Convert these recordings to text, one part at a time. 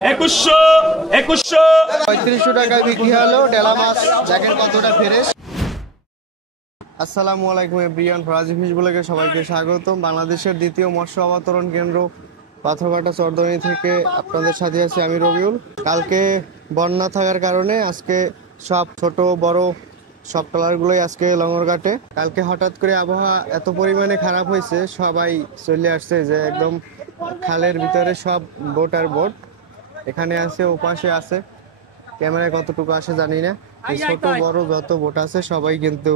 3500 টাকায় বিক্রি হলো ডেলা মাছ। দেখেন কতটা ফ্রেশ। আসসালামু আলাইকুম এভরিওয়ান, ফরাজি ফিশ ব্লগে সবাইকে স্বাগতম। বাংলাদেশের দ্বিতীয় মৎস্য অবতরণ কেন্দ্র পাথরঘাটা চরদনি থেকে আপনাদের সাথে আছি আমি রবিউল। কালকে বন্যা থাকার কারণে আজকে সব ছোট বড় সব ট্রলারগুলোই আজকে লঙ্গরঘাটে। কালকে হঠাৎ করে আবহাওয়া এত পরিমাণে খারাপ হয়েছে, সবাই চলে আসছে যে একদম খালের ভিতরে সব বোট আর বোট এখানে আছে, ওপাশে আছে। ক্যামেরায় কতটুকু আসে জানি না। ছোট বড় যত বোট আছে সবাই কিন্তু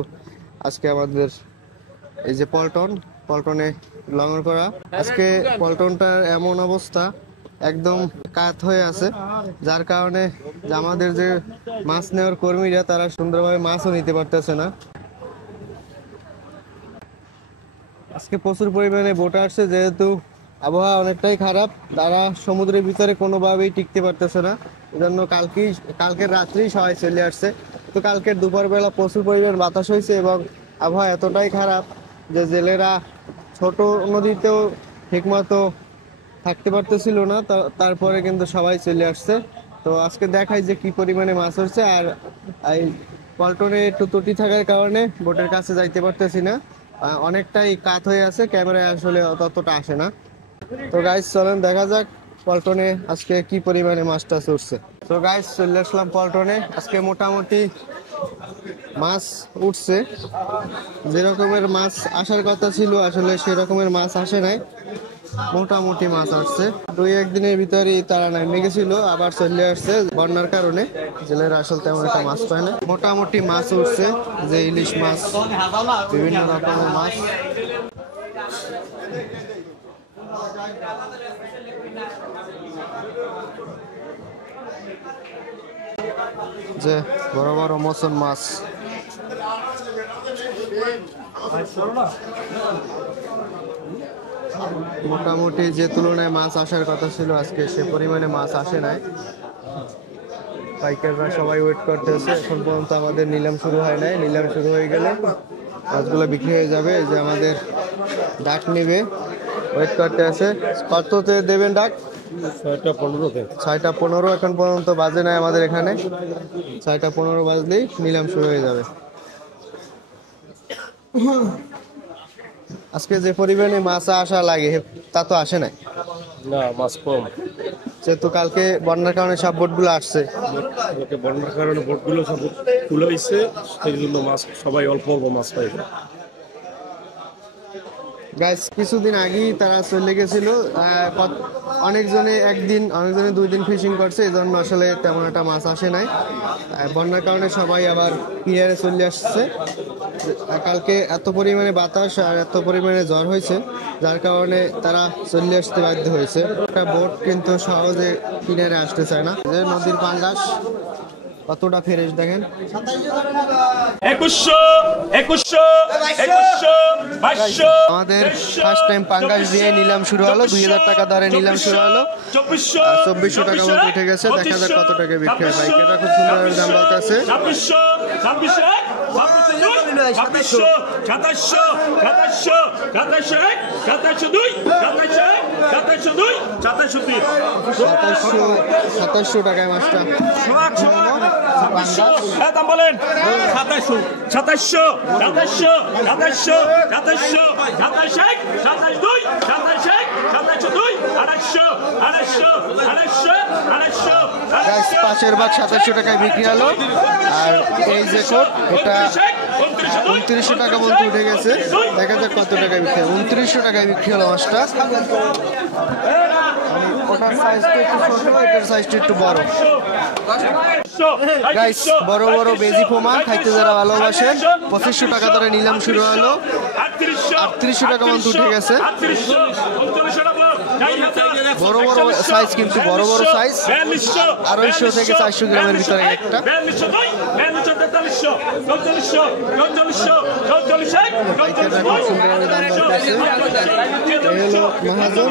আজকে আমাদের এই যে পল্টনে লঙ্গর করা। আজকে পল্টনটার এমন অবস্থা একদম কাত হয়ে আছে, যার কারণে আমাদের যে মাছ নেওয়ার কর্মীরা তারা সুন্দরভাবে মাছও নিতে পারতেছে না। আজকে প্রচুর পরিমাণে বোট আসছে, যেহেতু আবহাওয়া অনেকটাই খারাপ, তারা সমুদ্রের ভিতরে কোনোভাবেই টিকতে পারতেছে না। এজন্য কালকের রাত্রেই সবাই চলে আসছে। তো কালকের দুপুরবেলা প্রচুর পরিমাণ বাতাস হয়েছে এবং আবহাওয়া এতটাই খারাপ যে জেলেরা ছোট নদীতেও ঠিকমতো থাকতে পারতেছিল না। তারপরে কিন্তু সবাই চলে আসছে। তো আজকে দেখাই যে কি পরিমাণে মাছ হচ্ছে। আর এই পল্টনে একটু ত্রুটি থাকার কারণে বোটের কাছে যাইতে পারতেছি না, অনেকটাই কাত হয়ে আছে, ক্যামেরায় আসলে ততটা আসে না। তো গাইস চলেন দেখা যাক পল্টনে আজকে কি পরিমাণে মাছটা উঠছে। তো গাইস চলে আসলাম পল্টনে। আজকে মোটামুটি মাছ উঠছে, যে রকমের মাছ আসার কথা ছিল আসলে সে রকমের মাছ আসে নাই। মোটামুটি মাছ আসছে, 2-1 দিনের ভিতরেই তারা নেমে গেছিল, আবার চলে আসছে বন্যার কারণে। জেলের আসলে তেমন একটা মাছ পায় না। মোটামুটি মাছ উঠছে, যে ইলিশ মাছ, বিভিন্ন রকমের মাছ। যে বড় বড় মসন মাছ, মোটামুটি যে তুলনায় মাছ আসার কথা ছিল আজকে সে পরিমাণে মাছ আসে নাই। পাইকাররা সবাই ওয়েট করতেছে, এখন পর্যন্ত আমাদের নিলাম শুরু হয় নাই। নিলাম শুরু হয়ে গেলে মাছগুলো বিক্রি হয়ে যাবে। এই যে আমাদের ডাক নিবে, ওয়েট করতে আছে। কততে দেবেন ডাক? 6টা 15 এখন পর্যন্ত বাজে নাই আমাদের এখানে। 6টা 15 বাজলেই নিলাম শুরু হয়ে যাবে। আজকে যে পরিমাণে মাছ আসা লাগে তা তো আসে নাই না, মাছ কম। যেহেতু কালকে বন্যার কারণে সব বোটগুলো আসছে, বন্যার কারণে বোটগুলো সব তুলে হয়েছে, সেই জন্য মাছ সবাই অল্প অল্প মাছ পাইবে। গাইস কিছুদিন আগেই তারা চলে গেছিল। অনেকজনে একদিন, অনেকজনে 2 দিন ফিশিং করছে, এই জন্য আসলে তেমন একটা মাছ আসে নাই। বন্যার কারণে সবাই আবার ক্লিয়ারে চলে আসছে। কালকে এত পরিমাণে বাতাস আর এত পরিমাণে ঝড় হয়েছে, যার কারণে তারা চলে আসতে বাধ্য হয়েছে। একটা বোট কিন্তু সহজে কিনারে আসতে চায় না। যে নদীর পাঙ্গাস কতটা ফ্রেশ দেখেন। আমাদের ফার্স্ট টাইম পাঙ্গাস দিয়ে নিলাম শুরু হলো। 2000 টাকা দরে নিলাম শুরু হলো। 2400 টাকা মতো উঠে গেছে। দেখা যাক কত টাকা বিক্রি হয়। পাইকাররা খুব সুন্দর দাম বলতেছে। 2700 টাকায় মাছটা। 5 ভাগ 2700 টাকায় বিক্রি হলো। আর এই যে কোট, এটা 2900 টাকা বলতে উঠে গেছে। দেখা যাক কত টাকায় বিক্রি হয়। 2900 টাকায় বিক্রি হলো মাছটা। ওটার সাইজটা একটু ছোট, এটার সাইজটা একটু বড়। গাইস বড় বড় বেজি পোমা খাইতে যারা ভালোবাসেন, 2500 টাকা ধরে নিলাম শুরু হলো। 3800 টাকা মতো উঠে গেছে। বড় বড় সাইজ, কিন্তু বড় বড় সাইজ 250 থেকে 400 গ্রামের ভিতরে একটা। মহাজন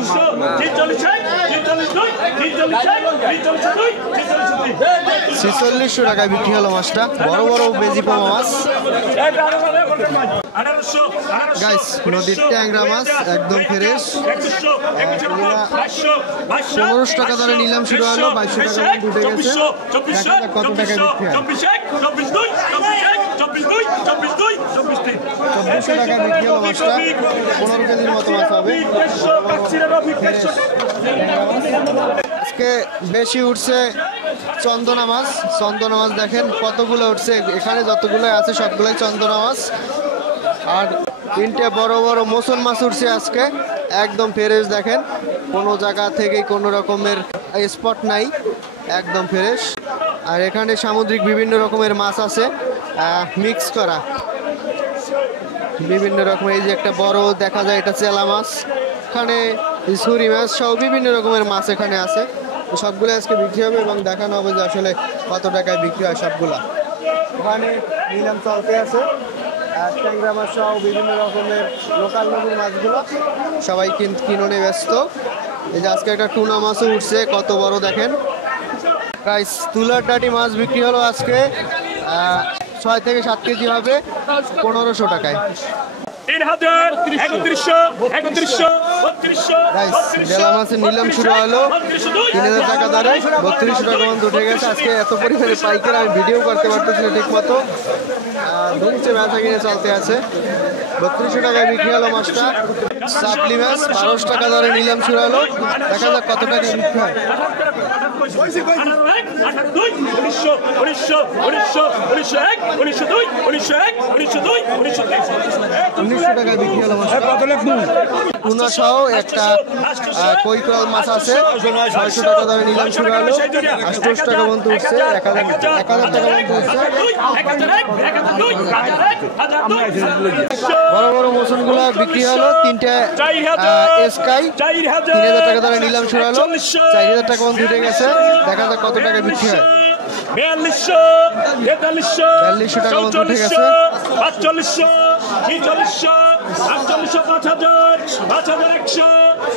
4600 টাকায় বিক্রি হলো মাছটা। বড় বড় বেজি পোমা মাছ। গাইস নদীর ট্যাংরা মাছ একদম ফ্রেশ। 1500 টাকা ধরে নিলাম শুরু হলো, 2200 টাকা উঠে গেছে। দেখা যাক কত টাকা বিক্রি হয়। 2400 টাকা বিক্রি হলো মাছটা, 15 কেজির মতো মাছ হবে। আজকে বেশি উঠছে চন্দনা মাছ। চন্দনা মাছ দেখেন কতগুলো উঠছে, এখানে যতগুলো আছে সবগুলোই চন্দনা মাছ। আর 3টে বড় বড় মোসন মাছ উঠছে আজকে, একদম ফ্রেশ। দেখেন কোনো জায়গা থেকে কোনো রকমের স্পট নাই, একদম ফ্রেশ। আর এখানে সামুদ্রিক বিভিন্ন রকমের মাছ আছে, মিক্স করা বিভিন্ন রকমের। এই যে একটা বড় দেখা যায়, এটা চেলা মাছ। এখানে ছুরি মাছ সহ বিভিন্ন রকমের মাছ এখানে আছে। তো সবগুলো আজকে বিক্রি হবে এবং দেখানো হবে যে আসলে কত টাকায় বিক্রি হয় সবগুলা। ওখানে নিলাম চলতে আছে, আর ট্যাংরা মাছ সহ বিভিন্ন রকমের লোকাল নদীর মাছগুলো সবাই কিনে ব্যস্ত। এই যে আজকে একটা টুনা মাছও উঠছে, কত বড় দেখেন। প্রাইস তুলার ডাটি মাছ বিক্রি হলো আজকে 6 থেকে 7 কেজি হবে 1500 টাকায়। বেলা মাছের নিলাম শুরু হলো 3000 টাকা দরে, 3200 টাকা মতো উঠে গেছে। আজকে এত পরিমাণে পাইকারি আমি ভিডিও করতে পারতেছি না ঠিক মতো, ধুমছে ব্যথা কিনে চলতে আছে। 3200 টাকায় বিক্রি হলো মাছটা। সাপলি মাছ 1200 টাকা দরে নিলাম শুরু হলো, দেখা যাক কত টাকা বিক্রি হয়। 1900 টাকায় বিক্রি হলো মাছটা। টুনা সহ একটা কৈকল মাছ আছে, 600 টাকা দরে নিলাম শুরু হলো, 2800 টাকা পর্যন্ত উঠছে, 1000 টাকা পর্যন্ত উঠছে। বড় বড় মোশন গুলো বিক্রি হলো, 3টে স্কাই 3000 টাকা দরে নিলাম শুরু হলো, 4000 টাকা পর্যন্ত উঠে গেছে। দেখা যাক কত টাকা বিক্রি হয়। 4200 টাকা মতো উঠে গেছে। 4500 4600 4800 5000 5100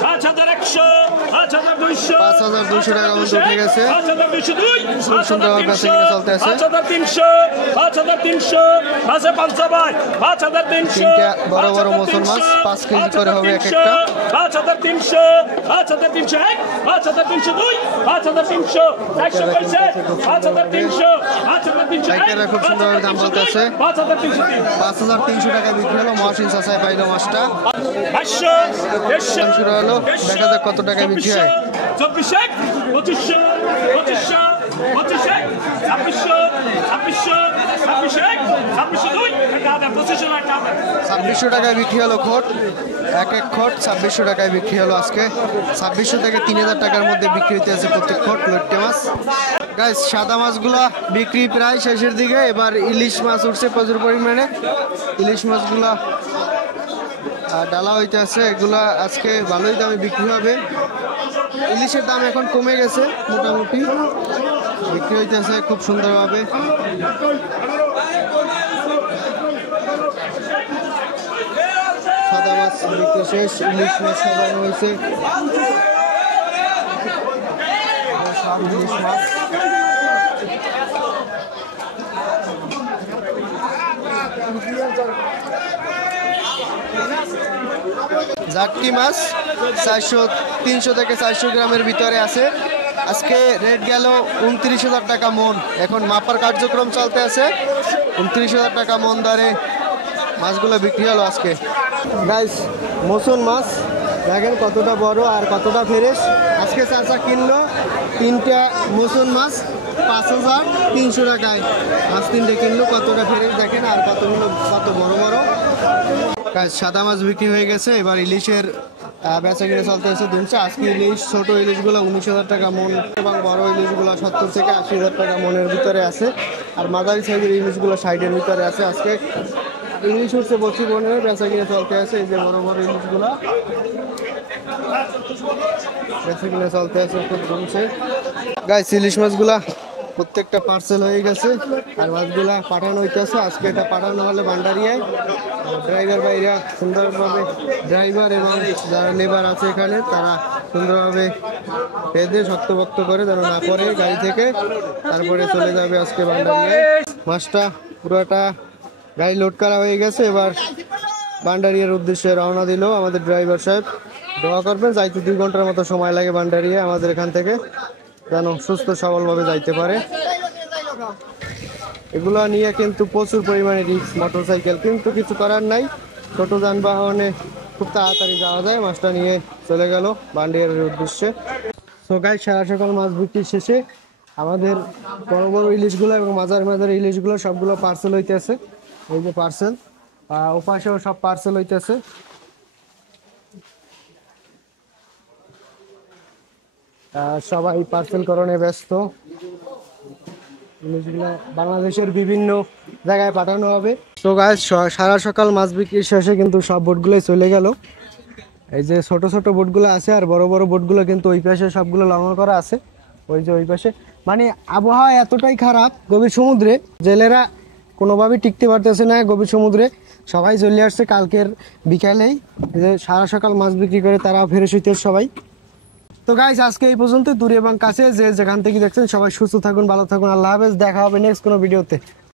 5100 5200 5200 টাকা মতো উঠে গেছে। 5202 খুব সুন্দরভাবে বেচা কিনে চলতে আছে। 5300 5300 5300 তিনটা বড় বড় মোসন মাছ 5 কেজি করে হবে এক একটা। 5300 5301 5302 5300 5300 পাইকাররা খুব সুন্দরভাবে দাম বলতেছে। 5300 টাকা বিক্রি হলো মহাসিন চাচাই পাইলো মাছটা। শুরু হলো, দেখা যাক কত টাকা বিক্রি হয়। 2400 2500 2500 2500 2600 2600 2600 টাকায় বিক্রি হলো খোট, এক খোট 2600 টাকায় বিক্রি হলো আজকে। 2600 থেকে 3000 টাকার মধ্যে বিক্রি হতে আছে প্রত্যেক খোট লইট্টে মাছ। গাইস সাদা মাছগুলা বিক্রি প্রায় শেষের দিকে, এবার ইলিশ মাছ উঠছে প্রচুর পরিমাণে। ইলিশ মাছগুলা ডালা হইতে আছে, এগুলা আজকে ভালোই দামে বিক্রি হবে। ইলিশের দাম এখন কমে গেছে, মোটামুটি বিক্রি হইতেছে খুব সুন্দরভাবে। সাদা মাছ বিক্রি শেষ, ইলিশ মাছ সাজানো হয়েছে। ইলিশ মাছ জাটকি মাছ 300 থেকে 400 গ্রামের ভিতরে আছে। আজকে রেট গেল 29,000 টাকা মন। এখন মাপার কার্যক্রম চলতে আছে। 29,000 টাকা মন দরে মাছগুলো বিক্রি হলো আজকে। গাইস মসুন মাছ দেখেন কতটা বড় আর কতটা ফ্রেশ। আজকে চাচা কিনলো 3টা মসুন মাছ 5300 টাকায়। মাছ 3টে কিনলো, কতটা ফ্রেশ দেখেন আর কতগুলো কত বড় বড়। সাদা মাছ বিক্রি হয়ে গেছে, এবার ইলিশের বেচা কিনে চলতে হচ্ছে দুমছে। আজকে ইলিশ ছোট ইলিশগুলো 19,000 টাকা মন এবং বড় ইলিশগুলো 70 থেকে 80,000 টাকা মনের ভিতরে আছে। আর মাঝারি সাইজের ইলিশগুলো 60-এর ভিতরে আছে। আজকে ইলিশ উঠছে 25 মনের, বেচা কিনে চলতে আছে। এই যে বড় বড় ইলিশগুলো বেচা কিনে চলতে আছে খুব জমছে। গাইস ইলিশ মাছগুলা প্রত্যেকটা পার্সেল হয়ে গেছে আর মাছগুলা পাঠানো হইতেছে। আজকে এটা পাঠানো হলে ভান্ডারিয়ায়। ড্রাইভার ভাইরা সুন্দরভাবে, ড্রাইভার এবং যারা লেবার আছে এখানে, তারা সুন্দরভাবে বেঁধে শক্তভক্ত করে যেন না পড়ে গাড়ি থেকে, তারপরে চলে যাবে আজকে ভান্ডারিয়ায়। মাছটা পুরোটা গাড়ি লোড করা হয়ে গেছে, এবার ভান্ডারিয়ার উদ্দেশ্যে রওনা দিল আমাদের ড্রাইভার সাহেব। দোয়া করবেন, যাইতে 2 ঘন্টার মতো সময় লাগে ভান্ডারিয়া আমাদের এখান থেকে, যেন সুস্থ সবলভাবে যাইতে পারে। এগুলো নিয়ে কিন্তু প্রচুর পরিমাণে রিস্ক মোটরসাইকেল, কিন্তু কিছু করার নাই, ছোট যানবাহনে খুব তাড়াতাড়ি যাওয়া যায়। মাছটা নিয়ে চলে গেল ভান্ডারিয়ার উদ্দেশ্যে। সো গাইস, সারা সকাল মাছ বিক্রি শেষে আমাদের বড় বড় ইলিশগুলো এবং মাঝার মাঝার ইলিশগুলো সবগুলো পার্সেল হইতেছে। এই যে পার্সেল, ওপাশেও সব পার্সেল হইতেছে। সবাই পার্সেল করণে ব্যস্ত। ইলিশগুলো বাংলাদেশের বিভিন্ন জায়গায় পাঠানো হবে। তো গাইস, সারা সকাল মাছ বিক্রির শেষে কিন্তু সব বোটগুলোই চলে গেল। এই যে ছোট ছোট বোটগুলো আছে, আর বড় বড় বোটগুলো কিন্তু ওই পাশে সবগুলো লঙ্ঘন করা আছে। ওই যে ওই পাশে, মানে আবহাওয়া এতটাই খারাপ গভীর সমুদ্রে, জেলেরা কোনোভাবেই টিকতে পারতেছে না গভীর সমুদ্রে। সবাই চলে আসছে কালকের বিকালেই, যে সারা সকাল মাছ বিক্রি করে তারা ফেরত হইতেছে সবাই। তো গাইস, আজকে এই পর্যন্ত। দূরে এবং কাছে যে যেখান থেকে দেখছেন সবাই সুস্থ থাকুন, ভালো থাকুন, আল্লাহ হাফেজ। দেখা হবে নেক্সট কোনো ভিডিওতে।